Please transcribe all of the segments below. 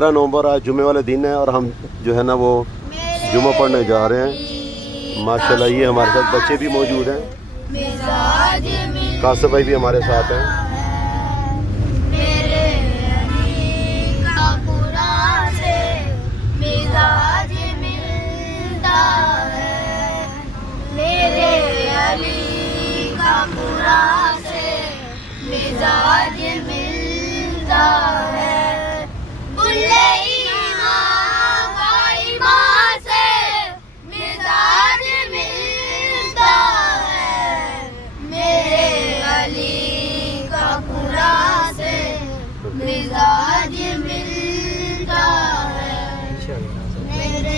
11 नवंबर आज जुमे वाले दिन है और हम जो है ना वो जुमा पढ़ने जा रहे हैं। माशाल्लाह ये हमारे साथ बच्चे भी मौजूद हैं, कासिफ भाई भी हमारे साथ हैं। मिजाज मिलता है मेरे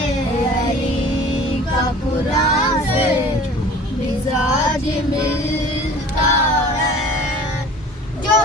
अली का कुरान से, मिजाज मिलता है जो